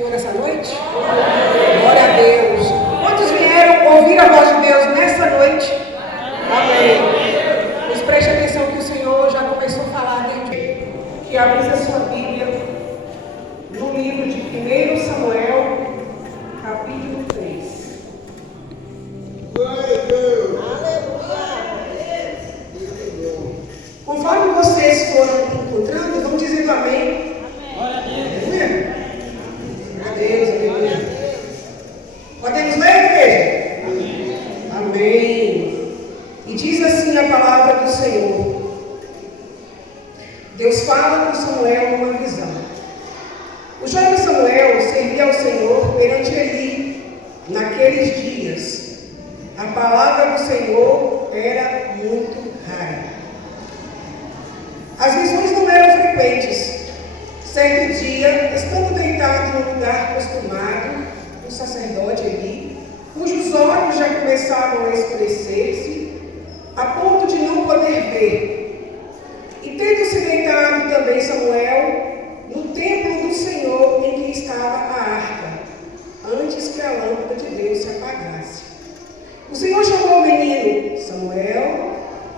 Senhor essa noite? Glória a Deus. Quantos vieram ouvir a voz de Deus nessa noite? Amém. Mas preste atenção que o Senhor já começou a falar dentro que abrisse a sua Bíblia no livro de 1 Samuel, capítulo 3. Glória a Deus. Conforme vocês foram encontrando, vão dizendo amém. Glória a Deus. Aleluia. A Deus, aleluia. Podemos ler, igreja? Amém. E diz assim a palavra do Senhor. Deus fala com Samuel numa visão. O jovem Samuel servia ao Senhor perante Eli naqueles dias. A palavra do Senhor era muito rara. As visões não eram frequentes. Certo dia, estando deitado no lugar acostumado, o sacerdote Eli, cujos olhos já começavam a escurecer-se, a ponto de não poder ver. E tendo-se deitado também Samuel no templo do Senhor em que estava a arca, antes que a lâmpada de Deus se apagasse. O Senhor chamou o menino: Samuel,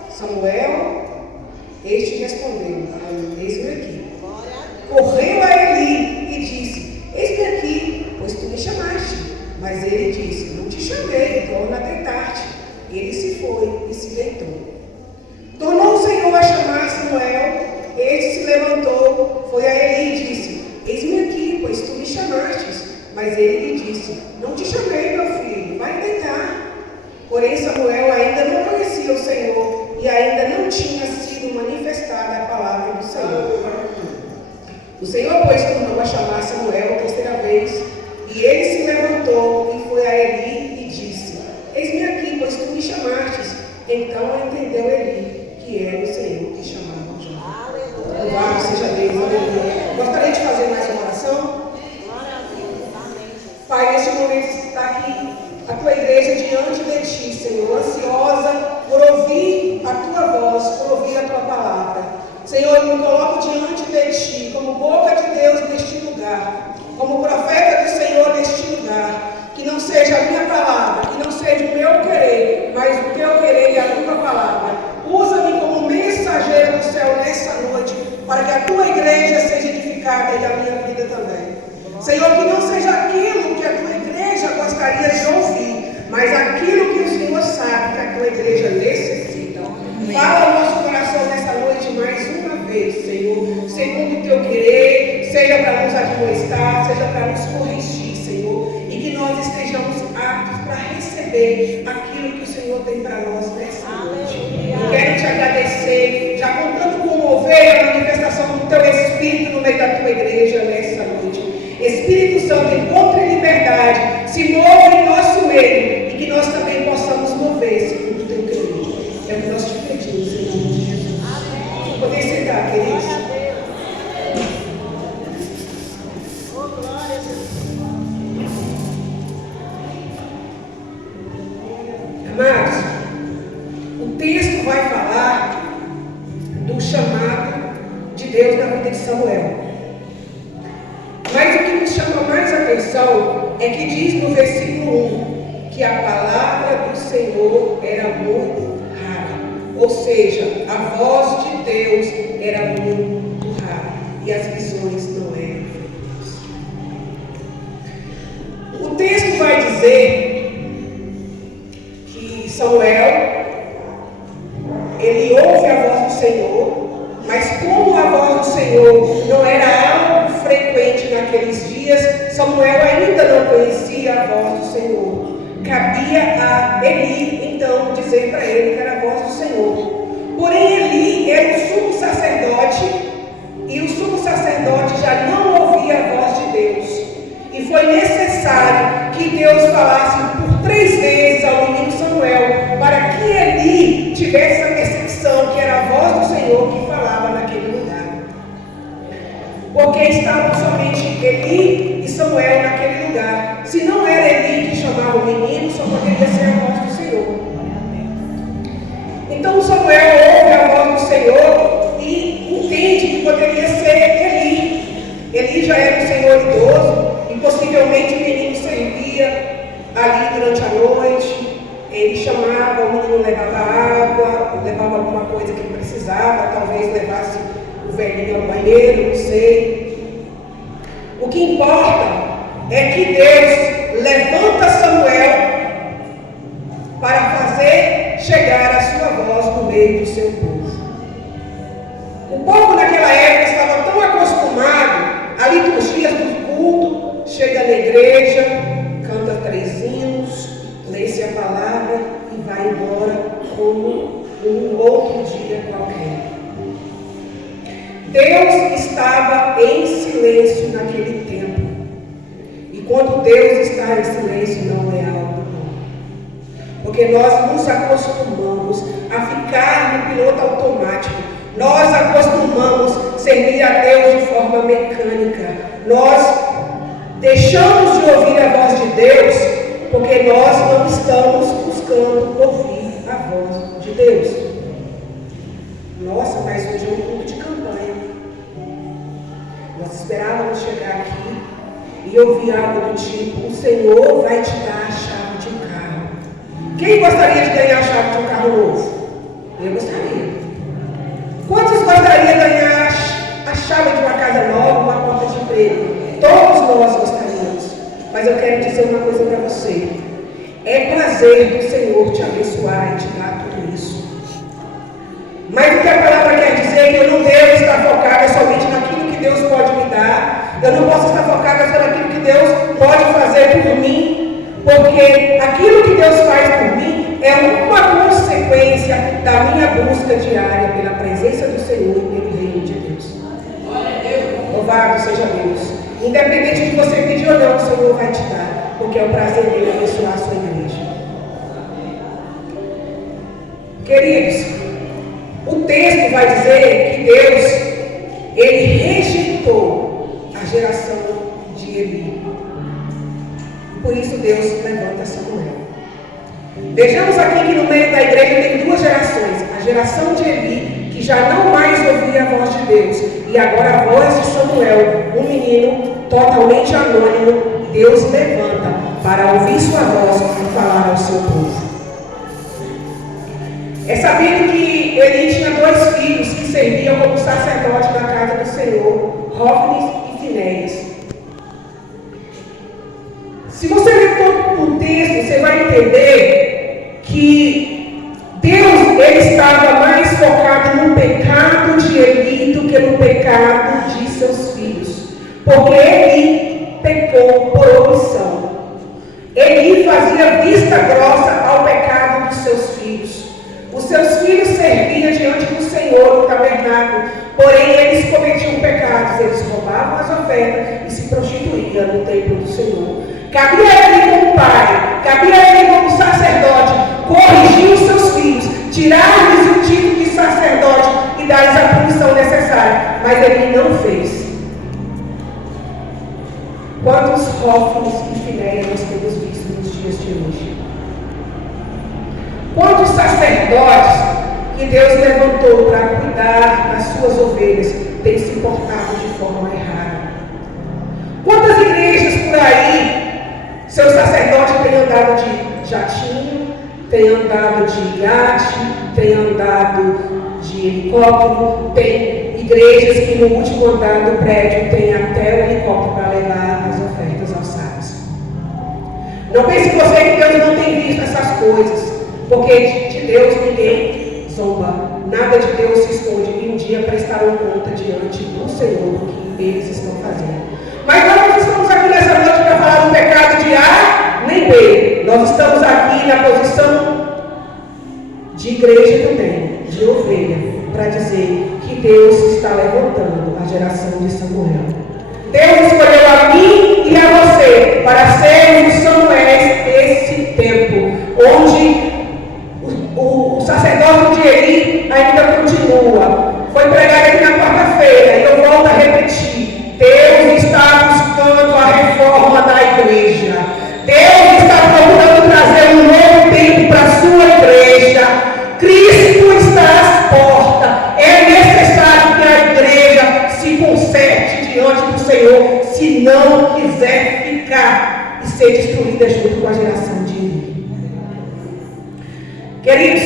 Samuel. Este respondeu: eis-me aqui. Correu a Eli e disse: eis-me aqui, pois tu me chamaste. Mas ele disse: não te chamei, torna a deitar-te. Ele se foi e se deitou. Tornou o Senhor a chamar Samuel. Este se levantou, foi a Eli e disse: eis-me aqui, pois tu me chamaste. Mas ele lhe disse: não te chamei, meu filho, vai deitar. Porém Samuel ainda não conhecia o Senhor e ainda não tinha sido manifestada a palavra do Senhor. O Senhor, pois, tornou a chamar Samuel a terceira vez, e ele se levantou e foi a Eli e disse: eis-me aqui, pois tu me chamaste. Então entendeu Eli que era o Senhor que chamava o jovem. Louvado seja Deus, aleluia. Gostaria de fazer mais uma oração? Pai, neste momento está aqui a tua igreja diante de ti, Senhor, ansiosa por ouvir a tua voz, por ouvir a tua palavra. Senhor, eu me coloco diante de ti, como boca de Deus neste lugar, como profeta do Senhor neste lugar. Que não seja a minha palavra, que não seja o meu querer, mas o teu querer e a tua palavra. Usa-me como mensageiro do céu nessa noite, para que a tua igreja seja edificada e a minha vida também. Senhor, que não seja aquilo que a tua igreja gostaria de ouvir, mas aquilo que o Senhor sabe que a tua igreja necessita. Fala o nosso coração nessa noite mais uma vez, Senhor, segundo o teu querer, seja para nos admoestar, seja para nos corrigir, Senhor, e que nós estejamos aptos para receber aquilo que o Senhor tem para nós nessa noite. Eu quero te agradecer, já contando com mover a manifestação do teu Espírito no meio da tua igreja nessa noite. Espírito Santo, encontre liberdade, se move em nosso meio e que nós também possamos mover segundo o teu querer. É o que nós te pedimos em nome de Jesus. Amém. Podem sentar, queridos. Amados, o texto vai falar do chamado de Deus na vida de Samuel. Mas o que nos chama mais atenção é que diz no versículo 1 que a palavra do Senhor era muito rara. Ou seja, a voz de Deus era muito rara e as visões não eram frequentes. O texto vai dizer que Samuel, ele ouve a voz do Senhor, mas como a voz do Senhor não era algo frequente naqueles dias, Samuel ainda não conhecia a voz do Senhor. Cabia a Eli, então, dizer para ele que era a voz do Senhor. Porém, Eli era o sumo sacerdote, e o sumo sacerdote já não ouvia a voz de Deus. E foi necessário que Deus falasse por 3 vezes ao menino Samuel, para que Eli tivesse a percepção que era a voz do Senhor que falava naquele lugar. Porque estavam somente Eli e Samuel naquele lugar. Se não era Eli que chamava o menino, só poderia ser a voz do Senhor. Então Samuel ouve a voz do Senhor e entende que poderia ser Eli. Eli já era um senhor idoso e possivelmente o menino servia ali durante a noite. Ele chamava, o menino levava água, levava alguma coisa que ele precisava, talvez levasse o velhinho ao banheiro, não sei. O que importa é que Deus levanta Samuel para fazer chegar a sua voz no meio do seu povo. O povo naquela época estava tão acostumado a liturgias do culto, chega na igreja, canta 3 hinos, lê-se a palavra e vai embora como um outro dia qualquer. Deus estava em silêncio naquele tempo. E quando Deus está em silêncio, não é algo bom. Porque nós nos acostumamos a ficar no piloto automático. Nós acostumamos servir a Deus de forma mecânica. Nós deixamos de ouvir a voz de Deus porque nós não estamos buscando ouvir a voz de Deus. Nossa, mas hoje é um culto de campanha. Nós esperávamos chegar aqui e ouvir algo do tipo: o Senhor vai te dar a chave de um carro. Quem gostaria de ganhar a chave de um carro novo? Eu gostaria. Quantos gostariam de ganhar a chave de uma casa nova, uma porta de emprego? Todos nós gostaríamos. Mas eu quero dizer uma coisa para você. É prazer do Senhor te abençoar e te dar tudo isso. Mas o que a palavra quer dizer é que eu não devo estar focada somente naquilo que Deus pode me dar. Eu não posso estar focada só naquilo que Deus pode fazer por mim. Porque aquilo que Deus faz por mim é uma consequência da minha busca diária pela presença do Senhor e pelo reino de Deus. Louvado seja Deus. Independente de você pedir ou não, o Senhor vai te dar, porque é o prazer dele abençoar a sua igreja. Queridos, o texto vai dizer que Deus, ele rejeitou a geração de Eli. Por isso Deus levanta Samuel. Vejamos aqui que no meio da igreja tem 2 gerações. A geração de Eli, que já não mais ouvia a voz de Deus, e agora a voz de Samuel, um menino totalmente anônimo, Deus levanta para ouvir sua voz e falar ao seu povo. É sabido que Eli tinha 2 filhos que serviam como sacerdote da casa do Senhor, Hofni e Finéias. Se você ler todo o texto, você vai entender que Deus, ele estava mais focado no pecado de Eli do que no pecado de seus filhos. Porque Eli pecou por omissão. Eli fazia vista grossa ao pecado dos seus filhos. Os seus filhos serviam diante do Senhor no tabernáculo, porém eles cometiam pecados. Eles roubavam as ofertas e se prostituíam no templo do Senhor. Cabia a ele como pai, cabia a ele como sacerdote, corrigir os seus filhos, tirar-lhes o título de sacerdote e dar-lhes a punição necessária. Mas ele não fez. Quantos Hofnis e Finéias nós temos visto nos dias de hoje? Quantos sacerdotes que Deus levantou para cuidar das suas ovelhas têm se portado de forma errada? Quantas igrejas por aí, seu sacerdote tem andado de jatinho, tem andado de iate, tem andado de helicóptero, tem igrejas que no último andar do prédio tem até o helicóptero para levar as ofertas alçadas. Não pense você que Deus não tem visto essas coisas, porque de Deus ninguém zomba, nada de Deus se esconde, e um dia prestarão conta diante do Senhor do que eles estão fazendo. Mas nós não estamos aqui nessa noite para falar do pecado de A nem B. Nós estamos aqui na posição de igreja também, de ovelha, para dizer que Deus está levantando a geração de Samuel. Deus escolheu a mim e a você para sermos Samuéis desse tempo, onde o sacerdote de Eli ainda continua. Foi pregado aqui na quarta-feira e eu volto a repetir. Deus está buscando a reforma da igreja. Deus está procurando trazer um novo tempo para a sua igreja. Cristo está às portas. É necessário que a igreja se conserte ser destruída junto com a geração de Eli. Queridos,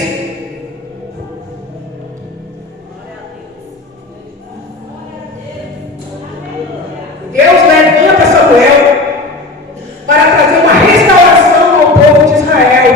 Deus levanta Samuel para trazer uma restauração ao povo de Israel.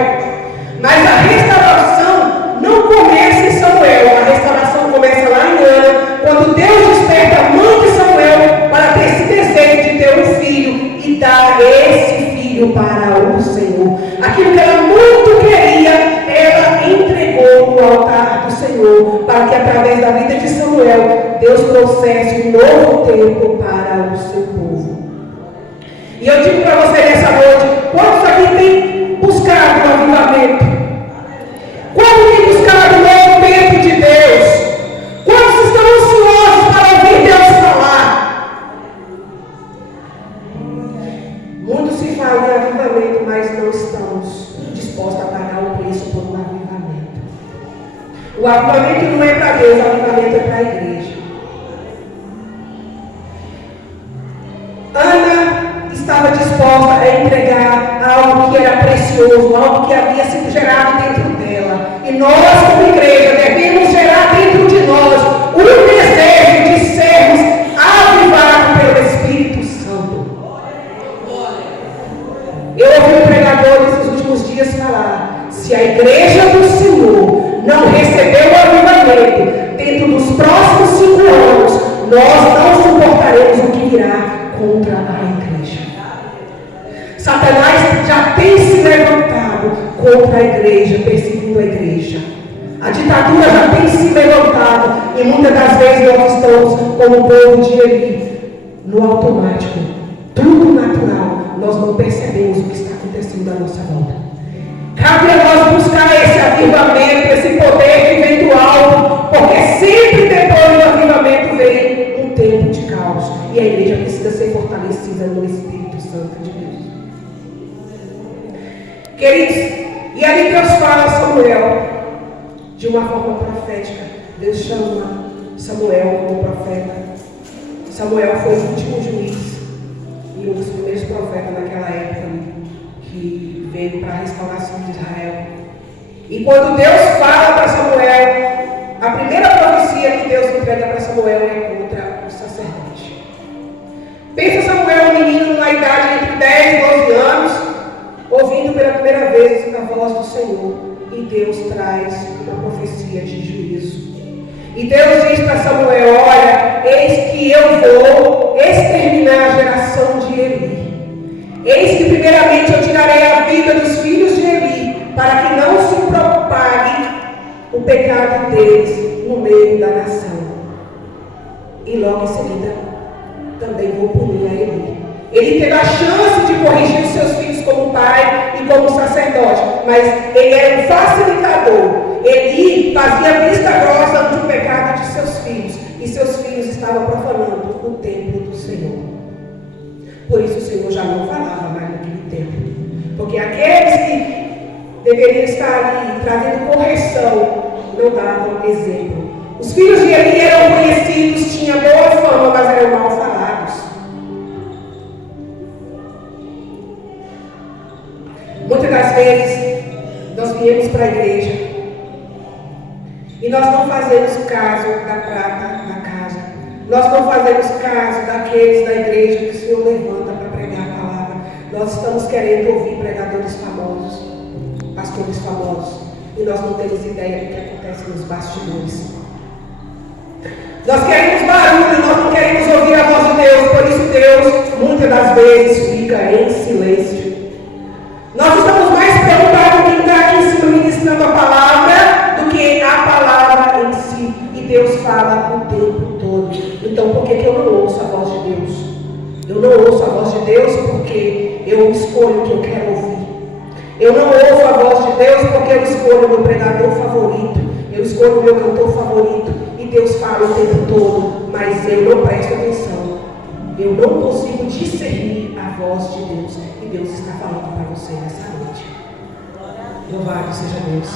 Mas a restauração não começa em Samuel. A restauração começa lá em Ana, quando Deus desperta a mãe de Samuel para ter esse desejo de ter um filho e dar esse filho para o Senhor. Aquilo que ela muito queria, ela entregou no altar do Senhor, para que através da vida de Samuel, Deus trouxesse um novo tempo para o seu povo. E eu digo para você nessa noite, quantos aqui têm buscado o avivamento? Quantos têm buscado o novo tempo de Deus? Quantos estão ansiosos para ouvir Deus falar? Muitos se falam em avivamento, mas não estamos dispostos a pagar o preço por um avivamento. O avivamento não é para Deus, o avivamento é para a igreja. Ana estava disposta a entregar algo que era precioso, algo que havia sido gerado dentro dela. E nós, como igreja, devemos gerar dentro de nós o desejo de sermos avivados pelo Espírito Santo. Eu ouvi um pregador nesses últimos dias falar: se a igreja do Senhor não recebeu o avivamento dentro dos próximos 5 anos, nós não suportaremos o que virá contra a igreja. Satanás já tem se levantado contra a igreja, perseguindo a igreja. A ditadura já tem se levantado e muitas das vezes nós estamos como o povo de Eli, no automático, tudo natural. Nós não percebemos o que está acontecendo à nossa volta. Cabe a nós buscar esse avivamento, esse poder que vem do alto, porque sempre depois do avivamento vem um tempo de caos. E a igreja precisa ser fortalecida no Espírito Santo de Deus. Queridos, e ali Deus fala a Samuel de uma forma profética. Deus chama Samuel como profeta. Samuel foi o último juiz e um dos primeiros profetas naquela época que veio para a restauração de Israel. E quando Deus fala para Samuel, a primeira profecia que Deus entrega para Samuel é contra o sacerdote. Pensa Samuel, um menino na idade entre 10 e 12 anos, ouvindo pela primeira vez a voz do Senhor. E Deus traz uma profecia de juízo. E Deus diz para Samuel: olha, eis que eu vou exterminar a geração de Eli. Eis que primeiramente eu tirarei a vida dos filhos de Eli, para que não se propague o pecado deles no meio da nação. E logo em seguida também vou punir a Eli. Ele teve a chance de corrigir os seus filhos como pai e como sacerdote, mas ele era um facilitador. Eli fazia vista grossa ante o pecado de seus filhos, e seus filhos estavam profanando o templo do Senhor. Por isso o Senhor já não falava mais naquele templo, porque aqueles que deveriam estar ali trazendo correção não davam exemplo. Os filhos de Eli eram conhecidos, tinham boa fama, mas eram mal falados. Muitas das vezes nós viemos para a igreja e nós não fazemos caso da prata da casa. Nós não fazemos caso daqueles da igreja que o Senhor levanta para pregar a palavra. Nós estamos querendo ouvir pregadores famosos, pastores famosos, e nós não temos ideia do que acontece nos bastidores. Nós queremos barulho, nós não queremos ouvir a voz de Deus, por isso Deus muitas das vezes fica em silêncio. Nós estamos mais preocupados em estar aqui em cima ministrando a palavra do que a palavra em si. E Deus fala o tempo todo. Então por que eu não ouço a voz de Deus? Eu não ouço a voz de Deus porque eu escolho o que eu quero ouvir. Eu não ouço a voz de Deus porque eu escolho o meu pregador favorito. Eu escolho o meu cantor favorito. E Deus fala o tempo todo, mas eu não presto atenção. Eu não consigo discernir a voz de Deus. E Deus está falando para você nessa noite. Louvado seja Deus.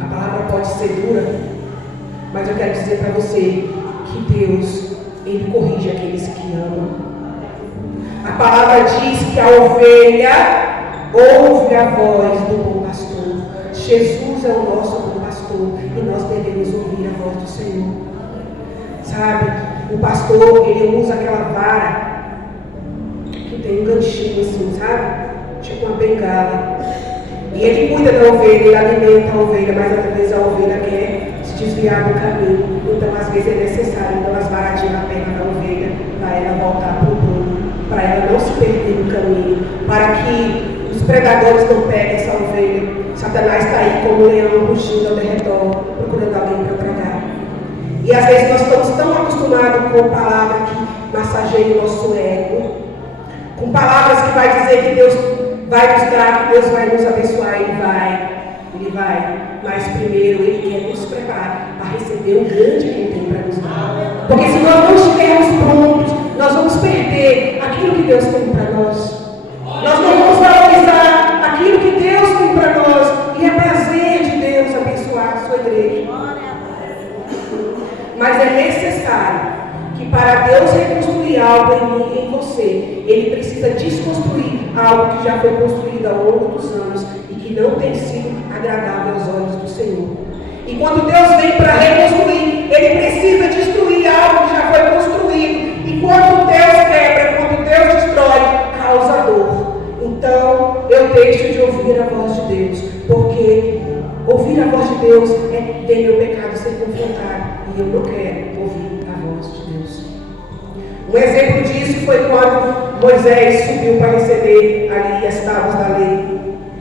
A palavra pode ser dura, mas eu quero dizer para você que Deus, Ele corrige aqueles que amam. A palavra diz que a ovelha ouve a voz do bom pastor. Jesus é o nosso bom pastor e nós devemos ouvir a voz do Senhor. Sabe, o pastor, ele usa aquela vara que tem um ganchinho assim, sabe? Tipo uma bengala. E ele cuida da ovelha, ele alimenta a ovelha, mas às vezes a ovelha quer se desviar do caminho. Então, às vezes é necessário as varadinhas na perna da ovelha para ela voltar para o prumo, para ela não se perder no caminho, para que os predadores não peguem essa ovelha. Satanás está aí como um leão rugindo ao redor, procurando alguém para tragar. E às vezes nós estamos tão acostumados com palavras que massageiam o nosso ego, com palavras que vai dizer que Deus vai nos dar, que Deus vai nos abençoar. Ele vai, mas primeiro Ele quer nos preparar para receber o grande que Ele tem para nos dar. Porque se nós não estivermos prontos, nós vamos perder aquilo que Deus tem para nós. Nós não vamos valorizar aquilo que Deus tem para nós. E é prazer de Deus abençoar a sua igreja. Mas é necessário que para Deus reconstruir algo em mim e em você, Ele precisa desconstruir algo que já foi construído ao longo dos anos e que não tem sido agradável aos olhos do Senhor. E quando Deus vem para reconstruir, Ele precisa destruir algo que já foi construído. E quando Deus quebra, quando Deus destrói, causa dor. Então, eu deixo de ouvir a voz de Deus, porque ouvir a voz de Deus é ver meu pecado ser confrontado. E eu não quero ouvir a voz de Deus. Um exemplo disso foi quando Moisés subiu para receber ali as tábuas da lei.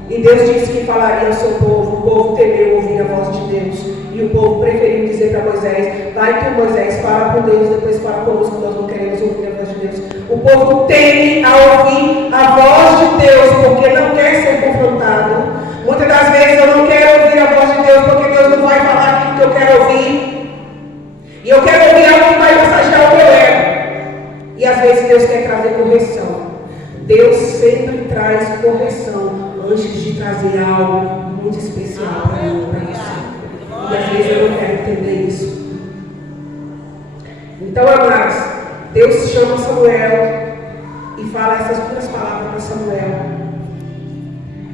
E Deus disse que falaria ao seu povo. O povo temeu ouvir a voz de Deus. E o povo preferiu dizer para Moisés: vai tu, Moisés, fala com Deus, depois fala conosco, nós não queremos ouvir a voz de Deus. O povo teme a ouvir a voz de Deus porque não quer ser confrontado. Muitas das vezes eu não quero ouvir a voz de Deus porque Deus não vai falar aquilo que eu quero ouvir. E eu quero ouvir algo que vai massagear o meu ego. E às vezes Deus quer trazer correção. Deus sempre traz correção antes de trazer algo muito especial para mim, para você. E às vezes eu não quero entender isso. Então, amados, Deus chama Samuel e fala essas duas palavras para Samuel.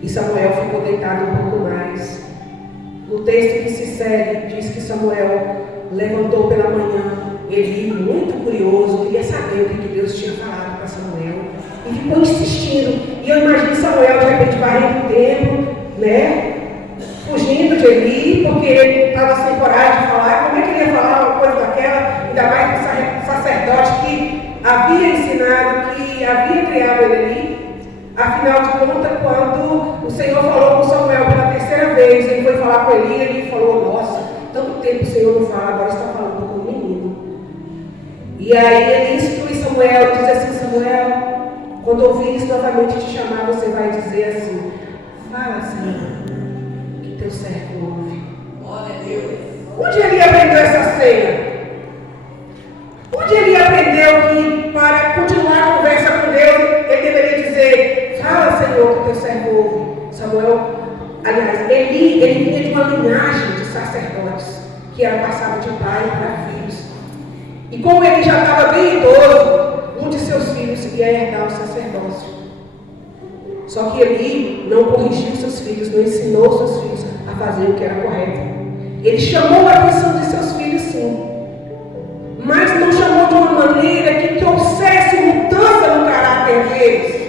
E Samuel ficou deitado um pouco mais. No texto que se segue, diz que Samuel levantou pela manhã, ele muito curioso, queria saber o que Deus tinha falado para Samuel, e ficou insistindo. E eu imagino Samuel de repente varrendo o templo, né? Fugindo de Eli, porque ele estava sem coragem de falar. Como é que ele ia falar uma coisa daquela, ainda mais para o sacerdote que havia ensinado, que havia criado Eli? Afinal de contas, quando o Senhor falou com Samuel pela terceira vez, ele foi falar com Eli, ele falou: nossa, tanto tempo o Senhor não fala, agora está falando com o menino. E aí ele instrui Samuel, diz assim: Samuel, quando ouvires novamente te chamar, você vai dizer assim: fala, Senhor, que teu servo ouve. Glória a Deus. Onde ele aprendeu essa cena? Onde ele aprendeu que para continuar a conversa com Deus, ele deveria dizer: fala, Senhor, que teu servo ouve. Samuel, aliás, ele vinha de uma linhagem de sacerdotes que era passado de pai para filhos. E como ele já estava bem idoso, um de seus filhos ia herdar o sacerdócio. Só que ele não corrigiu seus filhos, não ensinou seus filhos a fazer o que era correto. Ele chamou a atenção de seus filhos, sim, mas não chamou de uma maneira que trouxesse mudança no caráter deles.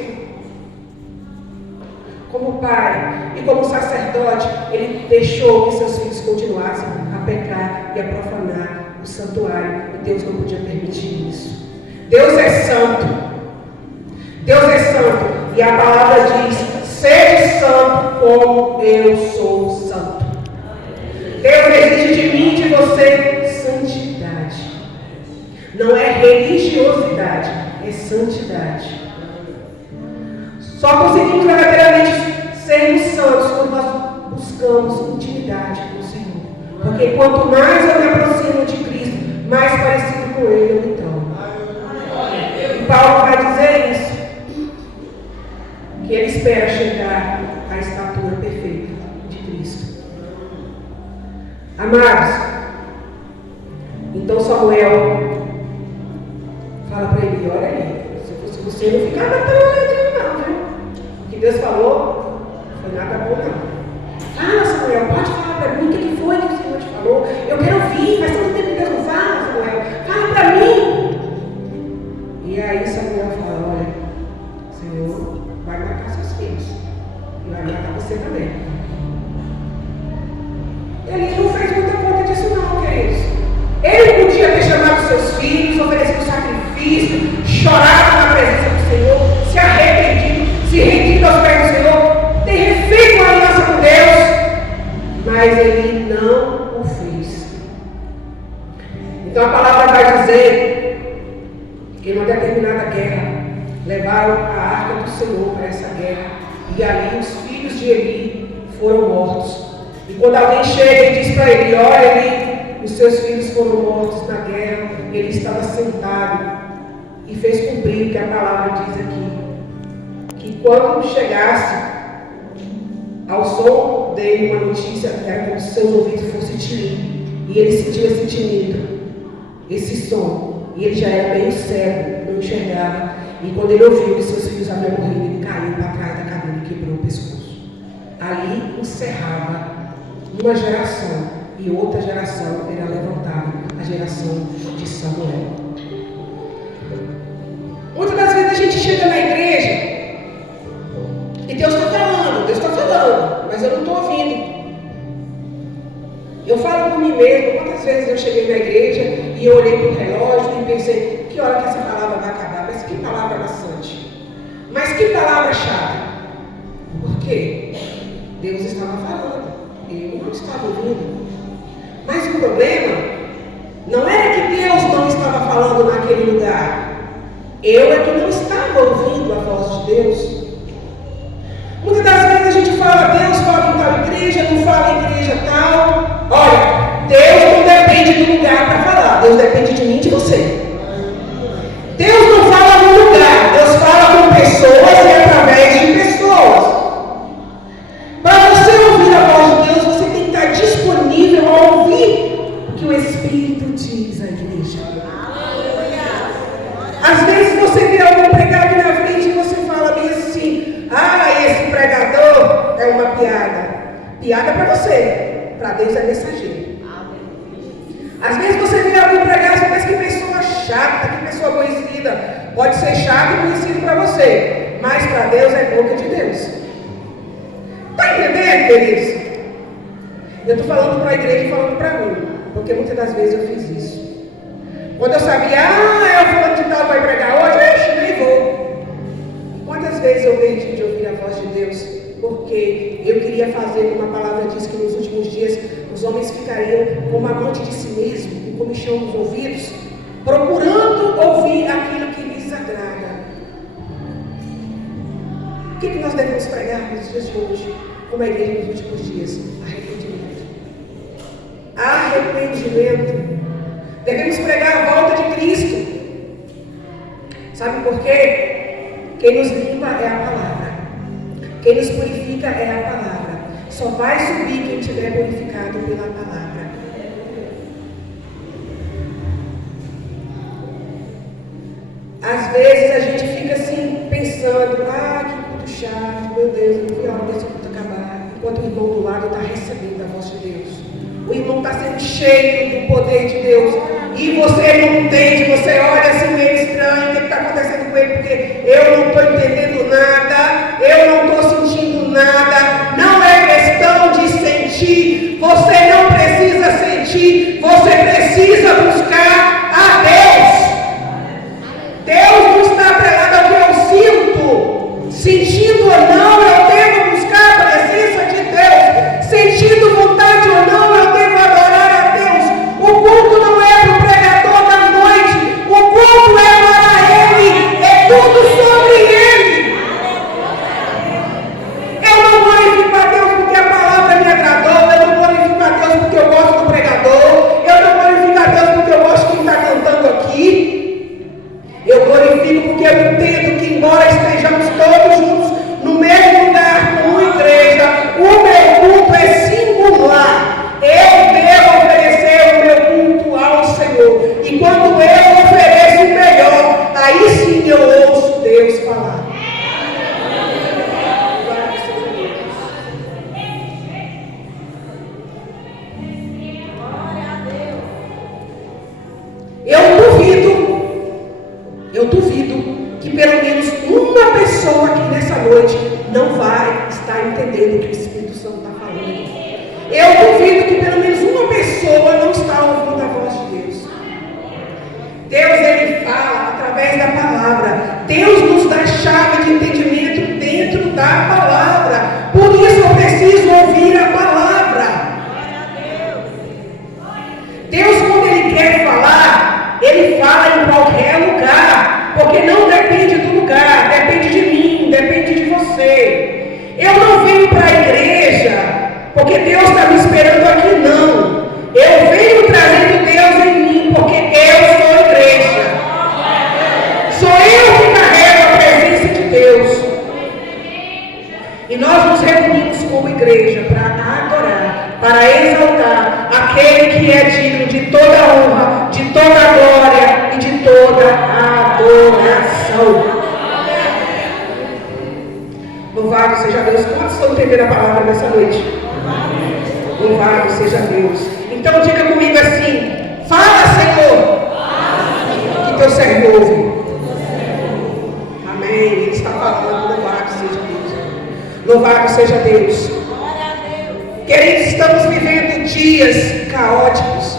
Como pai e como sacerdote, ele deixou que seus filhos continuassem a pecar e a profanar o santuário. E Deus não podia permitir isso. Deus é santo. Deus é santo. E a palavra diz: seja santo como eu sou santo. Deus exige de mim e de você santidade. Não é religiosidade, é santidade. Só conseguimos verdadeiramente sermos santos quando nós buscamos intimidade com o Senhor. Porque quanto mais eu me aproximo de Cristo, mais parecido com Ele eu me torno. E Paulo vai dizer isso, que ele espera chegar à estatura perfeita de Cristo. Amados, então Samuel fala para ele: olha aí, se você não ficar tão legal não, viu? O que Deus falou não foi nada bom não. Fala, Samuel, pode falar para mim o que foi que o Senhor te falou. Eu quero ouvir, mas tanto tempo que Deus não fala, Samuel. Fala para mim. E aí Samuel fala, olha, o Senhor vai matar seus filhos. E vai matar você também. Ele não fez muita conta disso não, queridos. Ele podia ter chamado seus filhos, oferecido sacrifício, chorado na presença do Senhor, se arrependido, se rendido aos pés do Senhor, ter refeito uma aliança com Deus, mas ele não o fez. Então a palavra vai dizer que numa determinada guerra levaram a arca do Senhor para essa guerra, e ali os filhos de Eli foram mortos. E quando alguém chega e diz para ele, olha Eli, os seus filhos foram mortos na guerra, ele estava sentado e fez cumprir o que a palavra diz aqui, que quando chegasse ao som dele uma notícia, era como se seus ouvidos fossem tinindo, e ele sentiu esse tinido, esse som, e ele já era meio cego, não enxergava, e quando ele ouviu que seus filhos haviam morrido, ele caiu para trás da cadeira e quebrou o pescoço. Ali encerrava uma geração, e outra geração era levantada, a geração de Samuel. Muitas das vezes a gente chega na igreja e Deus está falando, mas eu não estou ouvindo. Eu falo por mim mesmo, quantas vezes eu cheguei na igreja e eu olhei para o relógio e pensei, que hora que essa palavra vai acabar? Mas que palavra maçante, mas que palavra chata. Por quê? Deus estava falando, eu não estava ouvindo. Mas o problema não era que Deus não estava falando naquele lugar. Eu é que não estava ouvindo a voz de Deus. Muitas das vezes a gente fala, Deus fala em tal igreja, não fala em igreja tal. Olha, Deus não depende do lugar para falar. Deus depende de mim e de você. Deus não fala no lugar. Deus fala com pessoas e através de pessoas. Para você ouvir a voz de Deus, você tem que estar disponível a ouvir o que o Espírito diz à igreja. Às vezes você vê algum pregado na frente e você fala bem assim, esse pregador é uma piada. Piada para você, para Deus é mensageiro. Às vezes você vê alguém pregar e você pensa que pessoa chata, que pessoa aborrecida. Pode ser chato e conhecido para você, mas para Deus é boca de Deus. Está entendendo, queridos? Eu estou falando para a igreja e falando para mim, porque muitas das vezes eu fiz isso. Quando eu sabia, é o fulano de tal vai pregar hoje, nem vou. Quantas vezes eu perdi de ouvir a voz de Deus, porque eu queria fazer, como a palavra diz, que nos últimos dias os homens ficariam como amante de si mesmo, com comichão nos ouvidos, procurando ouvir aquilo que lhes agrada. O que nós devemos pregar nos dias de hoje, como a igreja nos últimos dias? Arrependimento. Arrependimento. Devemos pregar a volta de Cristo. Sabe por quê? Quem nos limpa é a palavra. Quem nos purifica é a palavra. Só vai subir quem estiver purificado pela palavra. Às vezes a gente fica assim, pensando, que culto chato, meu Deus, eu não vi a hora desse culto acabar. Enquanto o irmão do lado está recebendo a voz de Deus. O irmão está sendo cheio do poder de Deus. E você não entende, você olha assim meio estranho, o que está acontecendo com ele? Porque eu não estou entendendo nada, eu não estou sentindo nada. Não é questão de sentir, você não precisa sentir, você precisa buscar a Deus. Deus não está atrelado ao que eu sinto. Sentindo ou não, eu devo buscar a presença de Deus. Sentindo vontade ou não, eu devo adorar a Deus. O culto não é para o pregador da noite. O culto é para Ele. É tudo sobre Ele. uma pessoa aqui nessa noite não vai estar entendendo o que o Espírito Santo está falando. Eu duvido que pelo menos uma pessoa não está ouvindo a voz de Deus. Deus, Ele fala através da palavra. Deus nos dá chave de entendimento dentro da palavra. Por isso eu preciso ouvir a palavra. Deus, quando Ele quer falar, Ele fala em qualquer lugar. Porque não depende do lugar, depende de mim, depende de você. Eu não venho para a igreja porque Deus está me esperando aqui, não. Eu venho trazendo Deus em mim porque eu sou igreja. Sou eu que carrego a presença de Deus. E nós nos reunimos como igreja para adorar, para exaltar aquele que é digno de toda honra, de toda glória e de toda adoração. Louvado seja Deus. Quantos estão entendendo a palavra nessa noite? Louvado seja Deus. Então diga comigo assim: fala, Senhor, que teu servo ouve. Amém. Ele está falando. Louvado seja Deus. Louvado seja Deus. Queridos, estamos vivendo dias caóticos.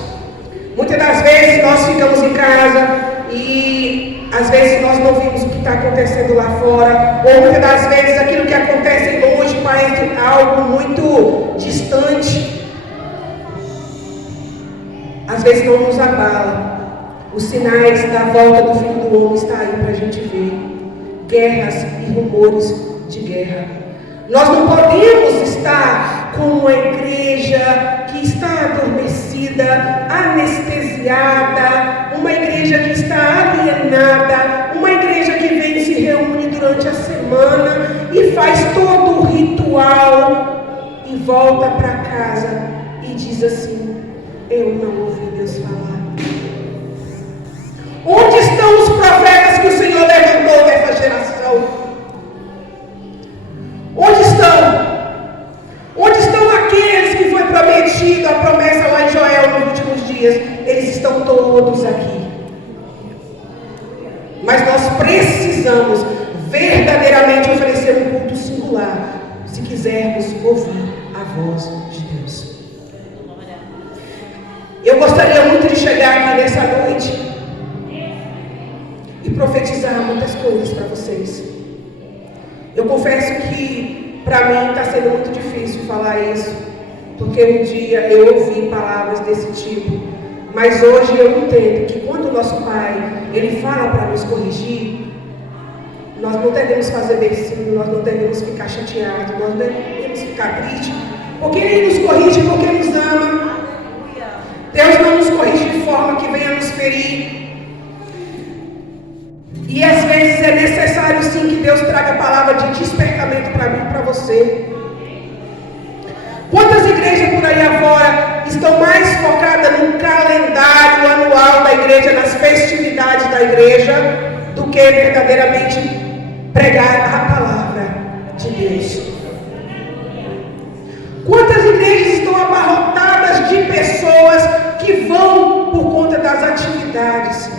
Muitas das vezes nós ficamos em casa e às vezes nós não vimos o que está acontecendo lá fora, ou muitas das vezes aquilo que acontece longe parece algo muito distante. Às vezes não nos abala. Os sinais da volta do Filho do Homem estão aí para a gente ver. Guerras e rumores de guerra. Nós não podemos estar como uma igreja que está adormecida, anestesiada, uma igreja que está alienada, uma igreja que vem e se reúne durante a semana e faz todo o ritual e volta para casa e diz assim: eu não ouvi Deus falar. Onde estão os profetas que o Senhor levantou nessa geração? Onde estão? Onde estão aqueles que foi prometido a promessa lá em Joel nos últimos dias? Eles estão todos aqui. Mas nós precisamos verdadeiramente oferecer um culto singular, se quisermos ouvir a voz de Deus. Eu gostaria muito de chegar aqui nessa noite e profetizar muitas coisas para vocês. Eu confesso que para mim está sendo muito difícil falar isso, porque um dia eu ouvi palavras desse tipo, mas hoje eu entendo que quando o nosso Pai, Ele fala para nos corrigir, nós não devemos fazer beicinho, nós não devemos ficar chateados, nós não devemos ficar tristes, porque Ele nos corrige porque Ele nos ama. Deus não nos corrige de forma que venha nos ferir. E às vezes é necessário sim que Deus traga a palavra de despertamento para mim e para você. Quantas igrejas por aí afora estão mais focadas no calendário anual da igreja, nas festividades da igreja, do que verdadeiramente pregar a palavra de Deus? Quantas igrejas estão abarrotadas de pessoas que vão por conta das atividades,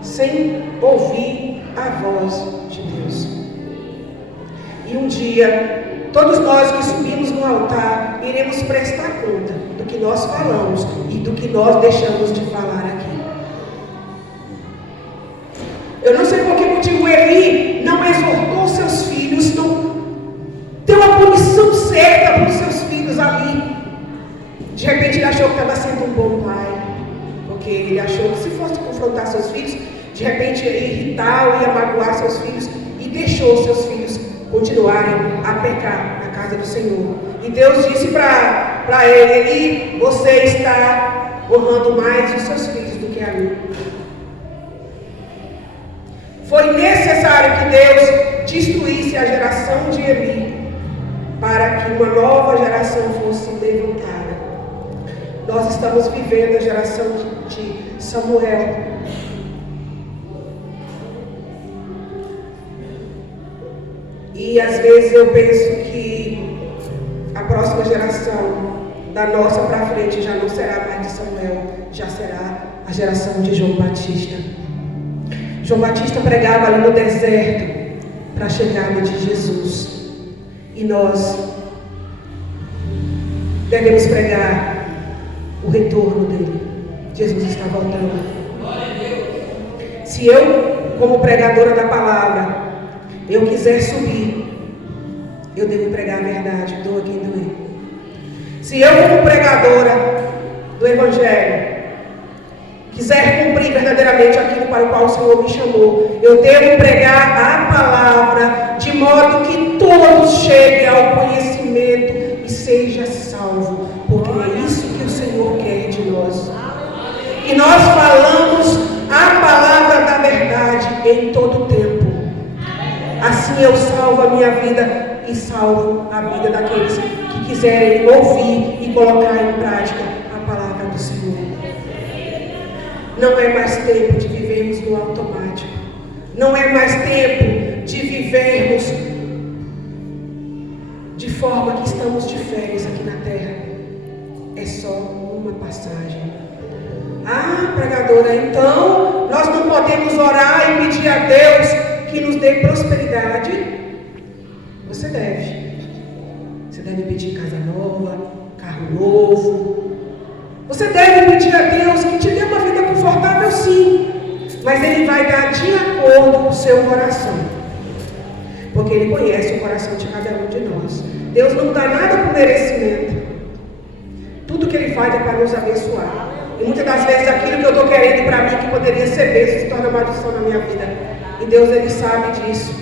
sem ouvir a voz de Deus? E um dia, todos nós que subimos no altar, iremos prestar conta do que nós falamos e do que nós deixamos de falar aqui. Eu não sei por que motivo Eli não exortou seus filhos, não deu a punição certa para os seus filhos ali. De repente ele achou que estava sendo um bom pai, porque ele achou que se fosse confrontar seus filhos, de repente ia irritar ou ia magoar seus filhos, e deixou seus filhos continuarem a pecar na casa do Senhor. E Deus disse para ele: Eli, você está honrando mais os seus filhos do que a mim. Foi necessário que Deus destruísse a geração de Eli para que uma nova geração fosse levantada. Nós estamos vivendo a geração de Samuel. E às vezes eu penso que a próxima geração, da nossa para frente, já não será mais de Samuel, já será a geração de João Batista. João Batista pregava ali no deserto para a chegada de Jesus. E nós devemos pregar o retorno dele. Jesus está voltando. Se eu, como pregadora da palavra, eu quiser subir, eu devo pregar a verdade, doa quem doer. Se eu, como pregadora do Evangelho, quiser cumprir verdadeiramente aquilo para o qual o Senhor me chamou, eu devo pregar a palavra de modo que todos cheguem ao conhecimento e seja salvo, porque é isso que o Senhor quer de nós. E nós falamos a palavra da verdade em todo o tempo. Assim eu salvo a minha vida e salvo a vida daqueles que quiserem ouvir e colocar em prática a palavra do Senhor. Não é mais tempo de vivermos no automático. Não é mais tempo de vivermos de forma que estamos de férias aqui na terra. É só uma passagem. Ah, pregadora, então nós não podemos orar e pedir a Deus que nos dê prosperidade? Você deve. Você deve pedir casa nova, carro novo. Você deve pedir a Deus que te dê uma vida confortável, sim. Mas Ele vai dar de acordo com o seu coração. Porque Ele conhece o coração de cada um de nós. Deus não dá nada por merecimento. Tudo que Ele faz é para nos abençoar. E muitas das vezes aquilo que eu estou querendo para mim, que poderia ser bênção, se torna maldição na minha vida. E Deus, Ele sabe disso.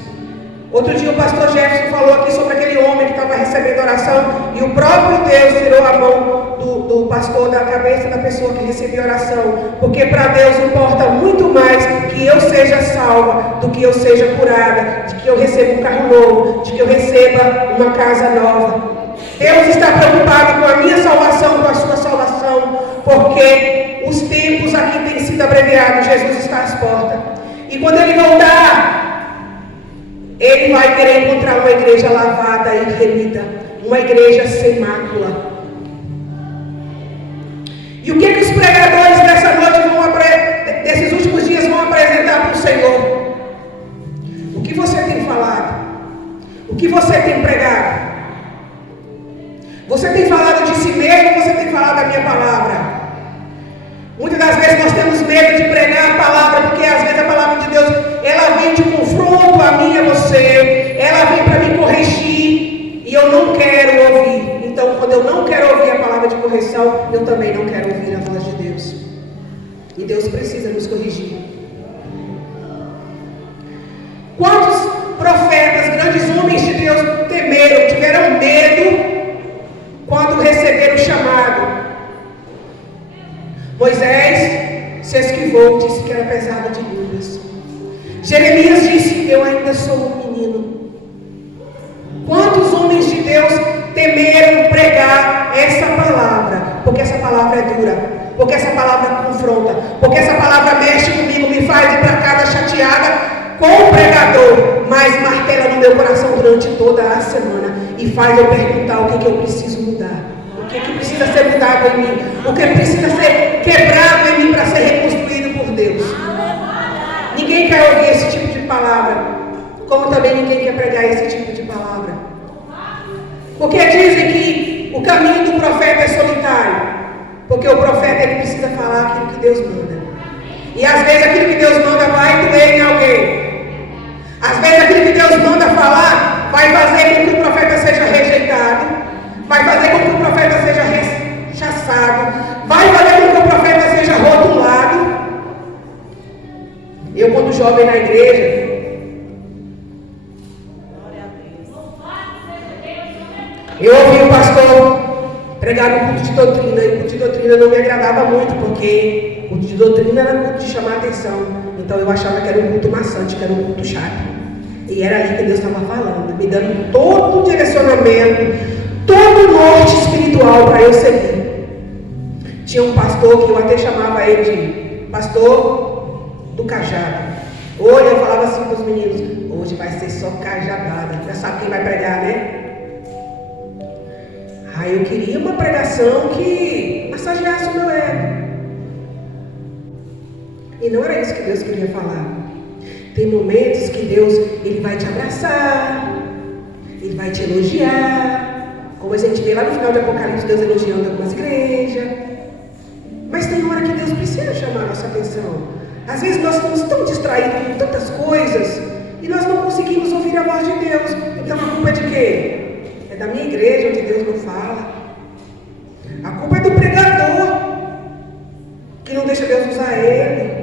Outro dia o pastor Jefferson falou aqui sobre aquele homem que estava recebendo oração. E o próprio Deus tirou a mão do pastor da cabeça da pessoa que recebia oração. Porque para Deus importa muito mais que eu seja salva do que eu seja curada, de que eu receba um carro novo, de que eu receba uma casa nova. Deus está preocupado com a minha salvação, com a sua salvação, porque os tempos aqui têm sido abreviados. Jesus está às portas. E quando Ele voltar, Ele vai querer encontrar uma igreja lavada e remida, uma igreja sem mácula. E o que os pregadores dessa noite desses últimos dias vão apresentar para o Senhor? O que você tem falado? O que você tem pregado? Você tem falado de si mesmo ou você tem falado da minha palavra? Muitas das vezes nós temos medo de pregar a palavra, porque às vezes a palavra de Deus, ela vem de confronto a mim e a você, ela vem para me corrigir, e eu não quero ouvir. Então, quando eu não quero ouvir a palavra de correção, eu também não quero ouvir a voz de Deus. E Deus precisa nos corrigir. Quantos profetas, grandes homens de Deus temeram, tiveram medo quando receberam o chamado? Moisés se esquivou, disse que era pesado de línguas. Jeremias disse: eu ainda sou um menino. Quantos homens de Deus temeram pregar essa palavra? Porque essa palavra é dura, porque essa palavra confronta, porque essa palavra mexe comigo, me faz ir para casa chateada com o pregador, mas martela no meu coração durante toda a semana e faz eu perguntar o que eu preciso mudar. O que precisa ser mudado em mim? O que precisa ser quebrado em mim para ser reconstruído por Deus? Ninguém quer ouvir esse tipo de palavra, como também ninguém quer pregar esse tipo de palavra. Porque dizem que o caminho do profeta é solitário, porque o profeta ele precisa falar aquilo que Deus manda. E às vezes aquilo que Deus manda vai doer em alguém. Às vezes aquilo que Deus manda falar vai fazer com que o profeta seja rejeitado, vai fazer com que o profeta seja rechaçado, vai fazer com que o profeta seja rotulado. Eu, quando jovem na igreja, eu ouvi o pastor pregar no culto de doutrina, e o culto de doutrina não me agradava muito, porque o culto de doutrina era culto de chamar atenção. Então eu achava que era um culto maçante, que era um culto chato. E era ali que Deus estava falando, me dando todo o direcionamento, todo o norte espiritual para eu seguir. Tinha um pastor que eu até chamava ele de pastor do cajado. Hoje eu falava assim para os meninos: hoje vai ser só cajadada. Já sabe quem vai pregar, né? Aí eu queria uma pregação que massageasse o meu ego. E não era isso que Deus queria falar. Tem momentos que Deus, Ele vai te abraçar, Ele vai te elogiar, como a gente vê lá no final do Apocalipse, Deus elogiando algumas igrejas. Mas tem hora que Deus precisa chamar a nossa atenção. Às vezes nós estamos tão distraídos com tantas coisas e nós não conseguimos ouvir a voz de Deus. Então a culpa é de quem? É da minha igreja, onde Deus não fala. A culpa é do pregador, que não deixa Deus usar ele.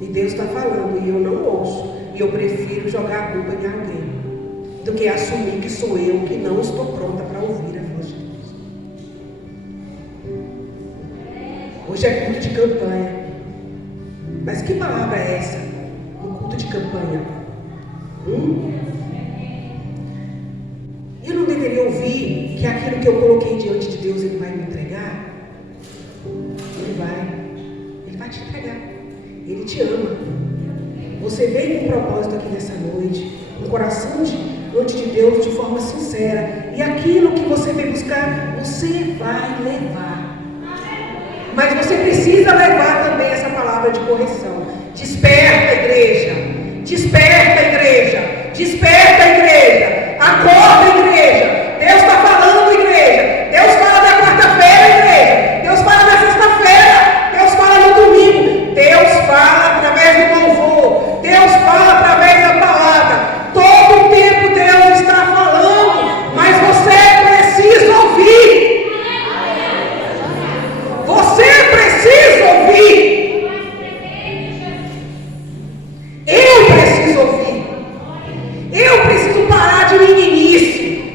E Deus está falando e eu não ouço. E eu prefiro jogar a culpa em alguém do que assumir que sou eu que não estou pronta para ouvir a voz de Deus. Hoje é culto de campanha. Mas que palavra é essa? Um culto de campanha. Eu não deveria ouvir que aquilo que eu coloquei diante de Deus, Ele vai me entregar? Ele vai te entregar. Ele te ama. Você veio com um propósito aqui nessa noite, um coração diante de Deus de forma sincera. E aquilo que você veio buscar, você vai levar. Mas você precisa levar também essa palavra de correção. Desperta, igreja. Desperta, igreja. Desperta, igreja. Acorda, igreja. Deus está falando, igreja. Deus fala na quarta-feira, igreja. Deus fala na sexta-feira. Deus fala no domingo. Deus fala através do louvor. Deus fala através da palavra. Todo o tempo Deus está falando. Mas você precisa ouvir. Você precisa ouvir. Eu preciso ouvir. Eu preciso parar de meninice.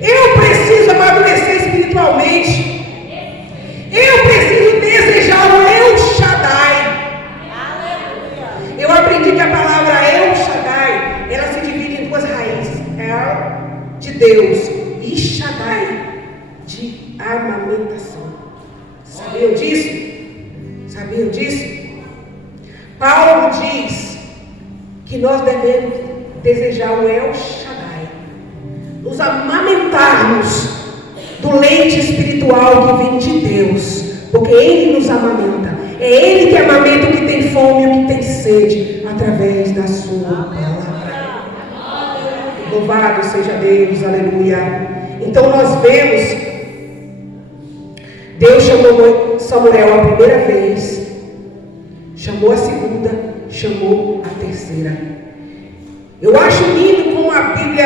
Eu preciso amadurecer espiritualmente. Eu preciso desejar o El Shaddai. Eu aprendi que a palavra El Shaddai, ela se divide em duas raízes. El, de Deus, e Shaddai, de amamentação. Sabiam disso? Sabiam disso? Paulo diz que nós devemos desejar o El Shaddai, nos amamentarmos do leite espiritual que vem de Deus, porque Ele nos amamenta. É Ele que amamenta o que tem fome e o que tem sede, através da sua palavra. Louvado seja Deus, aleluia. Então nós vemos, Deus chamou Samuel a primeira vez, chamou a segunda, chamou a terceira. Eu acho lindo como a Bíblia,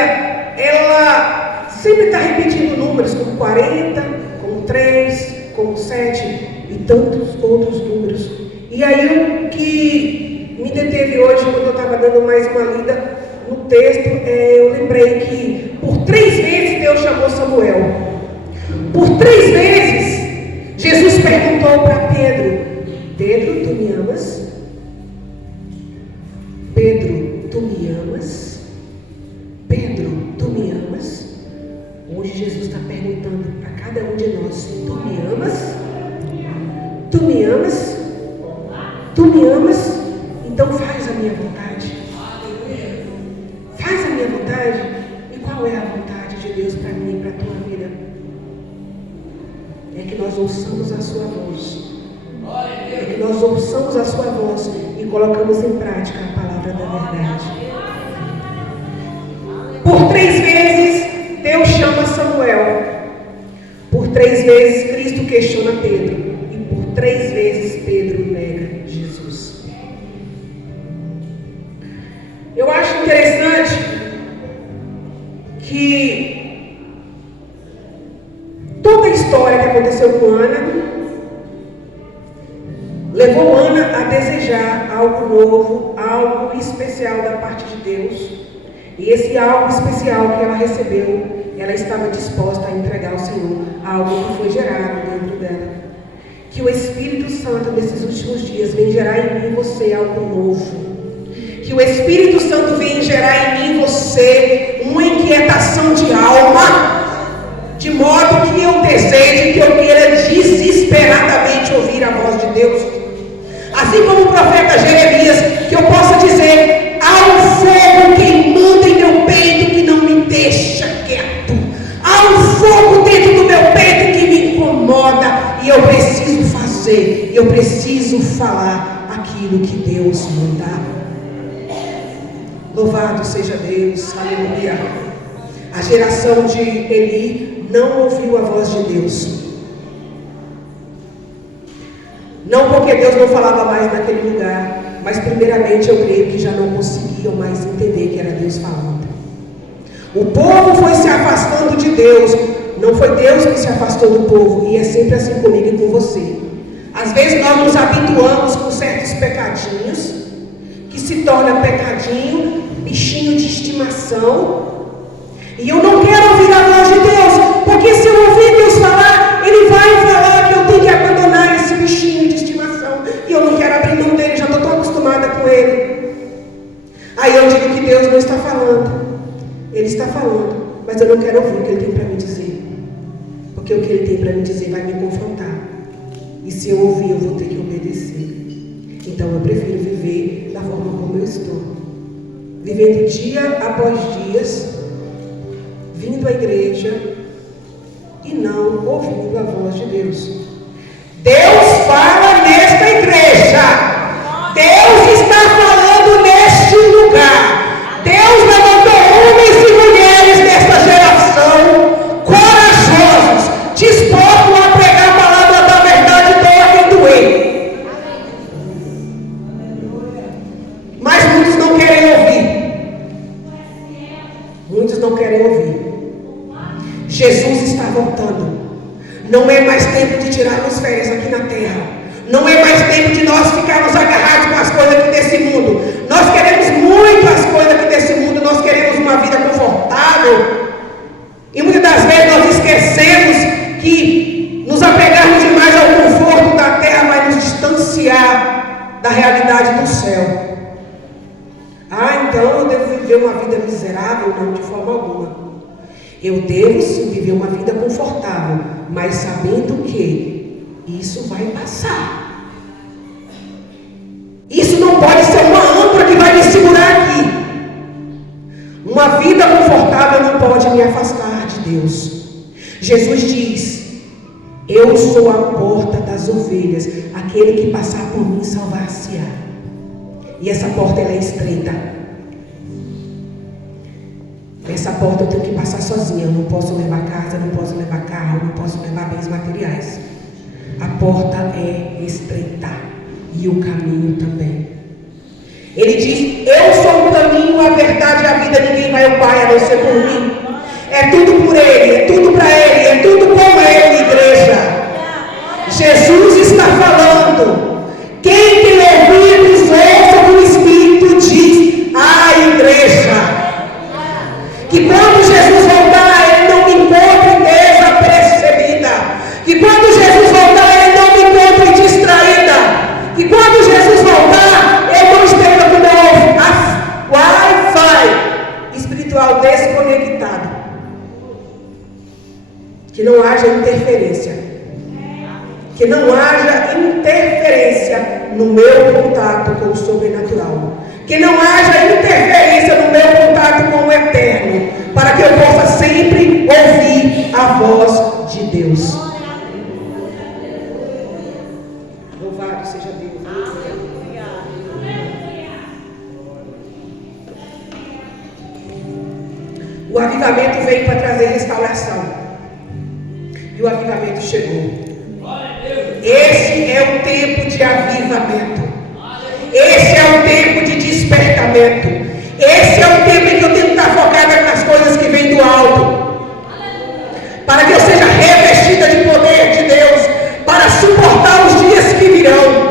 ela sempre está repetindo números, como 40, como 3, como 7 e tantos outros números. E aí o que me deteve hoje, quando eu estava dando mais uma lida no texto, eu lembrei que por 3 vezes Deus chamou Samuel. Por 3 vezes Jesus perguntou para Pedro: Pedro, tu me amas? Pedro, tu me amas? Pedro, tu me amas? Hoje Jesus está perguntando para cada um de nós: tu me amas? Tu me amas? Tu me amas? Então faz a minha vontade. Faz a minha vontade. E qual é a vontade de Deus para mim e para a tua vida? É que nós ouçamos a sua voz. É que nós ouçamos a sua voz e colocamos em prática a palavra da verdade. Por 3 vezes Deus chama Samuel. Por 3 vezes Cristo questiona Pedro. E por 3 vezes Pedro nega Jesus. Eu acho interessante que toda a história que aconteceu com Ana levou Ana a desejar algo novo, algo especial da parte de Deus. E esse algo especial que ela recebeu, ela estava disposta a entregar ao Senhor, algo que foi gerado dentro dela. Que o Espírito Santo nesses últimos dias vem gerar em mim e você algo novo. Que o Espírito Santo vem gerar em mim e você uma inquietação de alma, de modo que eu deseje, que eu queira desesperadamente ouvir a voz de Deus. Assim como o profeta Jeremias, que eu possa dizer: há um fogo queimando em meu peito que não me deixa quieto. Há um fogo dentro do meu peito que me incomoda. E eu preciso fazer, eu preciso falar aquilo que Deus mandar. Louvado seja Deus, aleluia. A geração de Eli não ouviu a voz de Deus. Não porque Deus não falava mais naquele lugar, mas primeiramente eu creio que já não conseguiam mais entender que era Deus falando. O povo foi se afastando de Deus, não foi Deus que se afastou do povo, e é sempre assim comigo e com você. Às vezes nós nos habituamos com certos pecadinhos, que se torna pecadinho, bichinho de estimação, e eu não quero ouvir a voz de Deus, porque se eu ouvir Deus falar, Ele vai falar que eu tenho que abandonar esse bichinho de estimação, e eu não quero abrir mão dele, já estou tão acostumada com ele. Aí eu digo que Deus não está falando. Ele está falando, mas eu não quero ouvir o que Ele tem para me dizer, porque o que Ele tem para me dizer vai me confrontar, e se eu ouvir eu vou ter que obedecer. Então eu prefiro viver da forma como eu estou, vivendo dia após dias, vindo à igreja e não ouvindo a voz de Deus. Deus fala nesta igreja, Deus está falando neste lugar. Deus levantou homens e mulheres desta geração, corajosos, dispostos a pregar a palavra da verdade, doa quem doer. Mas muitos não querem ouvir. Muitos não querem ouvir. Jesus está voltando. Não é mais tempo de tirarmos férias aqui na terra. Não é mais tempo de nós ficarmos agarrados com as coisas aqui desse mundo. Nós queremos muito as coisas aqui desse mundo. Nós queremos uma vida confortável. E muitas das vezes nós esquecemos que nos apegarmos demais ao conforto da terra vai nos distanciar da realidade do céu. Ah, então eu devo viver uma vida miserável? Não, de forma alguma. Eu devo sim viver uma vida confortável, mas sabendo que isso vai passar. Isso não pode ser uma âncora que vai me segurar aqui. Uma vida confortável não pode me afastar de Deus. Jesus diz: eu sou a porta das ovelhas, aquele que passar por mim salvar-se-á. E essa porta ela é estreita. Essa porta eu tenho que passar sozinha. Eu não posso levar casa, não posso levar carro, não posso levar bens materiais. A porta é estreita e o caminho também. Ele diz: eu sou o caminho, a verdade e a vida. Ninguém vai ao Pai a não ser por mim. É tudo por Ele, é tudo para Ele, é tudo com Ele, igreja. Jesus está falando. Quem tem ouvidos, ouça o que o Espírito diz à igreja. Que quando Jesus voltar, Ele não me encontre desapercebida. Que quando Jesus voltar, Ele não me encontre distraída. Que quando Jesus voltar, eu não esteja com o Wi-Fi espiritual desconectado. Que não haja interferência. Que não haja interferência no meu contato com o sobrenatural. Que não haja interferência no meu contato com o eterno, para que eu possa sempre ouvir a voz de Deus. Louvado seja Deus. O avivamento veio para trazer restauração. E o avivamento chegou. Esse é o tempo de avivamento. Esse é o tempo de despertamento. Esse é o tempo em que eu tenho que estar focada nas coisas que vêm do alto, para que eu seja revestida de poder de Deus, para suportar os dias que virão.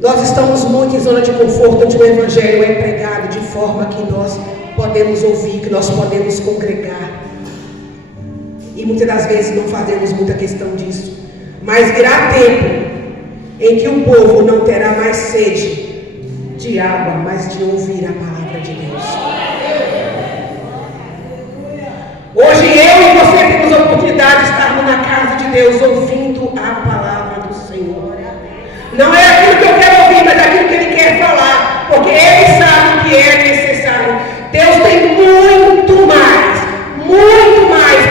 Nós estamos muito em zona de conforto, onde o Evangelho é pregado de forma que nós podemos ouvir, que nós podemos congregar. E muitas das vezes não fazemos muita questão disso. Mas virá tempo em que o povo não terá mais sede de água, mas de ouvir a palavra de Deus. Hoje eu e você temos a oportunidade de estarmos na casa de Deus ouvindo a palavra do Senhor. Não é aquilo que eu quero ouvir, mas é aquilo que Ele quer falar, porque Ele sabe o que é necessário. Deus tem muito mais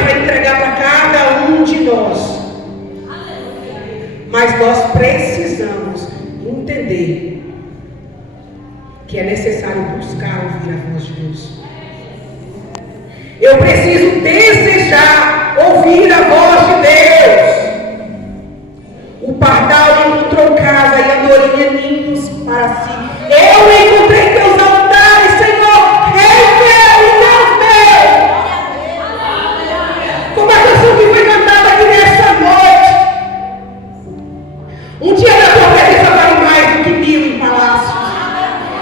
para entregar para cada um de nós. Mas nós precisamos entender que é necessário buscar ouvir a voz de Deus. Eu preciso desejar ouvir a voz de Deus. O pardal encontrou casa e a andorinha ninhos para si. Eu encontrei teus altares, Senhor, Rei meu e Deus meu. Como a canção que foi cantada aqui nesta noite. Um dia da tua presença vale mais do que 1000 em palácios.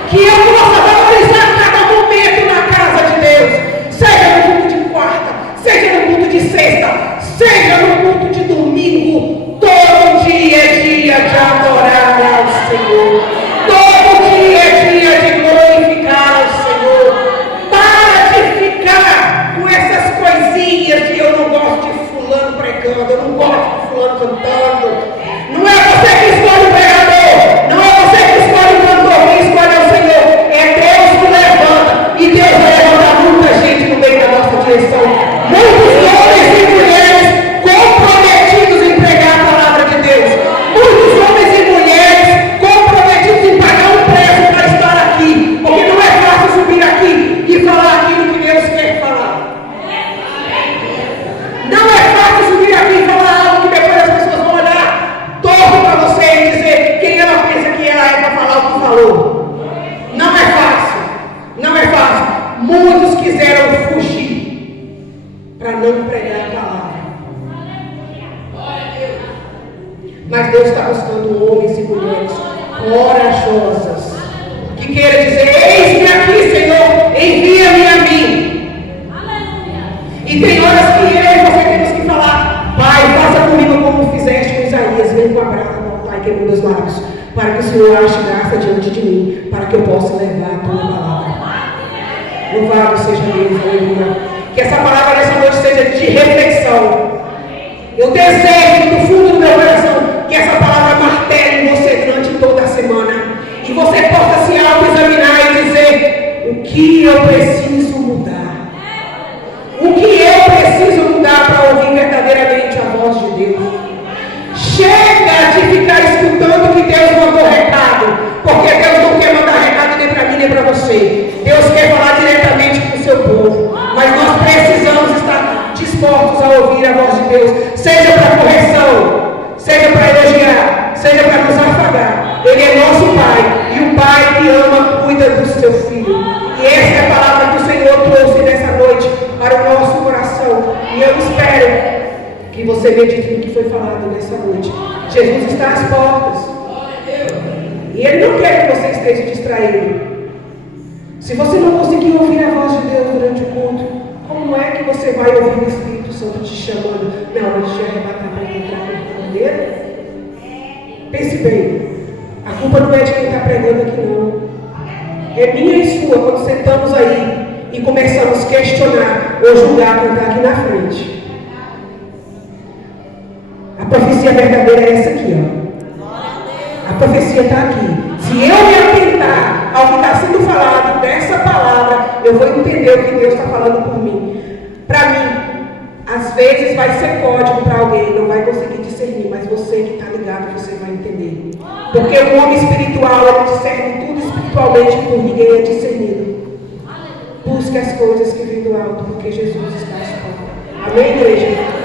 Que eu possa valorizar cada momento na casa de Deus. Seja no culto de quarta, seja no culto de sexta, seja no culto de domingo. Todo dia é dia de adorar ao Senhor. Todo dia é dia de glorificar ao Senhor. Para de ficar com essas coisinhas de eu não gosto de fulano pregando, eu não gosto de fulano cantando. Não é você que escolhe o pregador, não é você que escolhe o cantor, quem escolhe é o Senhor. É Deus que levanta, e Deus vai levantar muita gente no meio da nossa direção. Muitos homens e mulheres comprometidos em pregar a palavra de Deus. Muitos homens e mulheres comprometidos em pagar um preço para estar aqui. Porque não é fácil subir aqui e falar aquilo que Deus quer falar. Não é fácil subir aqui e falar algo que depois as pessoas vão olhar torto para você e dizer quem ela pensa que ela é para falar o que falou. Não é fácil. Não é fácil. Muitos quiseram fugir para não pregar a palavra. Mas Deus está buscando homens e mulheres corajosas que queiram dizer: eis-me aqui, Senhor, envia-me a mim. E tem horas que eu e você temos que falar: Pai, faça comigo como fizeste com Isaías, vem com a brasa do Pai que muda os lábios, para que o Senhor ache graça diante de mim, para que eu possa levar a tua palavra. Louvado seja Deus, aleluia. Que essa palavra nessa noite seja de reflexão. Eu desejo do fundo do meu coração que essa palavra martele em você durante toda a semana. E você possa se autoexaminar e dizer: o que eu preciso mudar? O que eu preciso mudar para ouvir verdadeiramente a voz de Deus? Chega de ficar escutando que Deus mandou recado, porque Deus não quer mandar recado nem para mim nem para você. Deus quer falar diretamente com o seu povo, mas nós precisamos estar dispostos a ouvir a voz de Deus, seja para correção, seja para elogiar, seja para nos afagar. Ele é nosso Pai, e o Pai que ama cuida do seu filho. E essa é a palavra que o Senhor trouxe nessa noite para o nosso coração, e eu espero que você medite no que foi falado nessa noite. Jesus está às portas, e Ele não quer que você esteja distraído. Se você não conseguir ouvir a voz de Deus durante o culto, como é que você vai ouvir o Espírito Santo te chamando na hora de te arrebatar para encontrar com o Cordeiro? Pense bem, a culpa não é de quem está pregando aqui não. É minha e sua quando sentamos aí e começamos a questionar ou julgar quem está aqui na frente. A profecia verdadeira é essa aqui, ó. A profecia está aqui. Se eu me atentar ao que está sendo falado dessa palavra, eu vou entender o que Deus está falando por mim. Para mim, às vezes vai ser código para alguém, não vai conseguir discernir, mas você que está ligado, você vai entender. Porque o homem espiritual, ele discerne tudo espiritualmente, por ninguém é discernido. Busque as coisas que vêm do alto, porque Jesus está à sua porta. Amém, igreja?